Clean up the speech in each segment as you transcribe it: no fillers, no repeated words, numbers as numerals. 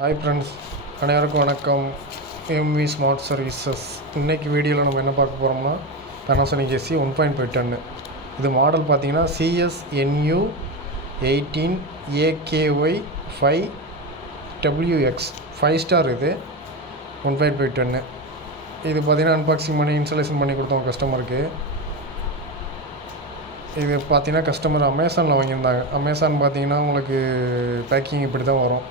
Hi friends, அனைவருக்கும் வணக்கம். MV smart services. இன்றைக்கி வீடியோவில் நம்ம என்ன பார்க்க போகிறோம்னா Panasonic SC 1.5 டன்னு. இது மாடல் பார்த்தீங்கன்னா CSNU 18AKY 5WX 5 ஸ்டார். இது 1.5 டன்னு. இது பார்த்தீங்கன்னா அன்பாக்சிங் பண்ணி இன்ஸ்டாலேஷன் பண்ணி கொடுத்தோம் கஸ்டமருக்கு. இது பார்த்தீங்கன்னா கஸ்டமர் அமேசானில் வாங்கியிருந்தாங்க. அமேசான் பார்த்தீங்கன்னா உங்களுக்கு பேக்கிங் இப்படி தான் வரும்.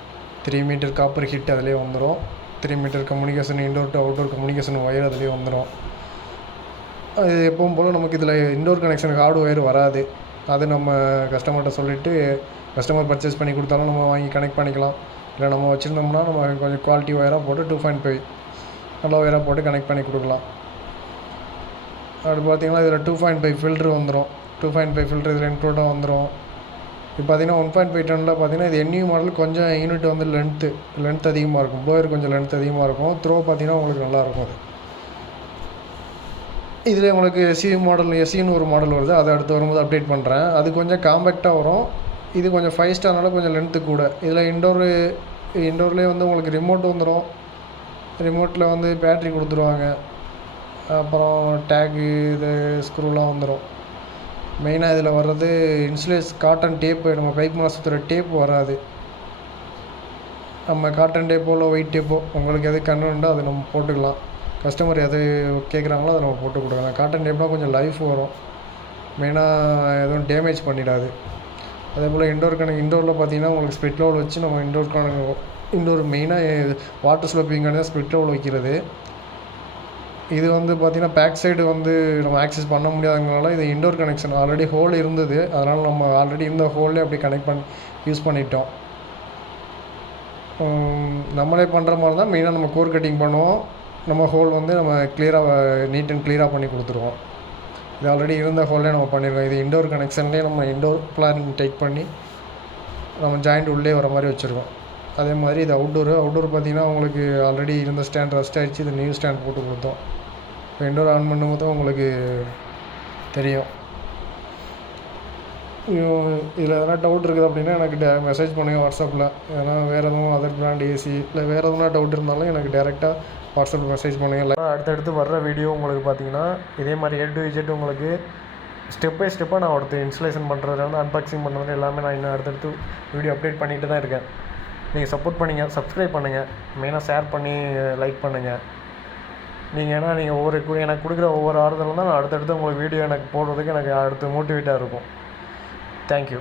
3 மீட்டர் காப்பர் ஹிட் அதிலே வந்துடும். 3 meter communication, indoor to outdoor communication wire அதிலே வந்துடும். அது எப்பவும் போல் நமக்கு இதில் இன்டோர் கனெக்ஷனுக்கு ஹார்டு ஒயர் வராது. அது நம்ம கஸ்டமர்கிட்ட சொல்லிவிட்டு கஸ்டமர் பர்ச்சேஸ் பண்ணி கொடுத்தாலும் நம்ம வாங்கி கனெக்ட் பண்ணிக்கலாம். இல்லை நம்ம வச்சுருந்தோம்னா நம்ம கொஞ்சம் குவாலிட்டி ஒயராக போட்டு 2.5 நல்ல ஒயராக போட்டு கனெக்ட் பண்ணி கொடுக்கலாம். அப்படி பார்த்திங்கன்னா இதில் 2.5 ஃபில்ட்ரு வந்துடும். 2.5 ஃபில்ட்ரு இதில் இன்க்ளூடாக வந்துடும். இப்போ பார்த்தீங்கன்னா 1.5 டன்னில் பார்த்தீங்கன்னா இது NU மாடல். கொஞ்சம் யூனிட் வந்து லென்த் அதிகமாக இருக்கும். ப்ளோயர் கொஞ்சம் லென்த் அதிகமாக இருக்கும். த்ரோ பார்த்தீங்கன்னா உங்களுக்கு நல்லாயிருக்கும். அது இதில் உங்களுக்கு SCன்னு ஒரு மாடல் வருது. அதை அடுத்து வரும்போது அப்டேட் பண்ணுறேன். அது கொஞ்சம் காம்பேக்டாக வரும். இது கொஞ்சம் 5 ஸ்டார்னால கொஞ்சம் லென்த்து கூட. இதில் இன்டோர்லேயே வந்து உங்களுக்கு ரிமோட் வந்துடும். ரிமோட்டில் வந்து பேட்ரி கொடுத்துருவாங்க. அப்புறம் டேகு இது ஸ்க்ரூலாம் வந்துடும். மெயினாக இதில் வர்றது காட்டன் டேப்பு. நம்ம பைப் மேலே சுற்றுற டேப் வராது. நம்ம காட்டன் டேப்போ இல்லை ஒயிட் டேப்போ உங்களுக்கு எது கன்வென்ட்டோ அதை நம்ம போட்டுக்கலாம். கஸ்டமர் எது கேட்குறாங்களோ அதை நம்ம போட்டு கொடுக்கலாம். காட்டன் டேப்னால் கொஞ்சம் லைஃப் வரும். மெயினாக எதுவும் டேமேஜ் பண்ணிடாது. அதே போல் இன்டோரில் பார்த்தீங்கன்னா உங்களுக்கு ஸ்ப்ளிட் லெவல் வச்சு நம்ம இன்டோர் மெயினாக வாட்டர் ஸ்லோப்பிங்கான ஸ்ப்ளிட் லெவல் வைக்கிறது. இது வந்து பார்த்திங்கன்னா பேக் சைடு வந்து நம்ம ஆக்சஸ் பண்ண முடியாததுனால இது இன்டோர் கனெக்ஷன். ஆல்ரெடி ஹோல் இருந்தது. அதனால் நம்ம ஆல்ரெடி இருந்த ஹோல்லே அப்படி கனெக்ட் பண்ணி யூஸ் பண்ணிட்டோம். நம்மளே பண்ணுற மாதிரி தான் மெயினாக நம்ம கோர் கட்டிங் பண்ணுவோம். நம்ம ஹோல் வந்து நம்ம நீட் அண்ட் கிளியராக பண்ணி கொடுத்துருவோம். இது ஆல்ரெடி இருந்த ஹோல்லே நம்ம பண்ணியிருக்கோம். இது இன்டோர் கனெக்ஷன்லேயே நம்ம இன்டோர் பிளானிங் டைட் பண்ணி நம்ம ஜாயிண்ட் உள்ளே வர மாதிரி வச்சுருக்கோம். அதே மாதிரி இது அவுட்டோர் பார்த்திங்கன்னா உங்களுக்கு ஆல்ரெடி இருந்த ஸ்டாண்ட் ரஸ்ட் ஆகிடுச்சு. இது நியூ ஸ்டாண்ட் போட்டு கொடுத்தோம். இப்போ இன்டோர் ஆன் பண்ணும்போது தான் உங்களுக்கு தெரியும். இதில் எதனா டவுட் இருக்குது அப்படின்னா எனக்கு மெசேஜ் பண்ணுங்கள் வாட்ஸ்அப்பில். ஏன்னா வேறு எதுவும் அதர் பிராண்ட் ஏசி இல்லை வேறு எதுனா டவுட் இருந்தாலும் எனக்கு டேரெக்டாக வாட்ஸ்அப்பில் மெசேஜ் பண்ணுங்கள். இல்லை அடுத்தடுத்து வர்ற வீடியோ உங்களுக்கு பார்த்தீங்கன்னா இதே மாதிரி A to Z உங்களுக்கு ஸ்டெப் பை ஸ்டெப்பாக நான் அடுத்து இன்ஸ்டலேஷன் பண்ணுறதுலேருந்து அன்பாக்சிங் பண்ணுறது எல்லாமே நான் இன்னும் அடுத்தடுத்து வீடியோ அப்டேட் பண்ணிட்டு தான் இருக்கேன். நீங்கள் சப்போர்ட் பண்ணுங்கள், சப்ஸ்கிரைப் பண்ணுங்கள், மெயினாக ஷேர் பண்ணி லைக் பண்ணுங்கள். நீங்கள் எனக்கு கொடுக்குற ஒவ்வொரு ஆறுதலும் தான் நான் அடுத்தடுத்து உங்களுக்கு வீடியோ எனக்கு போடுறதுக்கு எனக்கு அடுத்து மோட்டிவேட்டாக இருக்கும். தேங்க்யூ.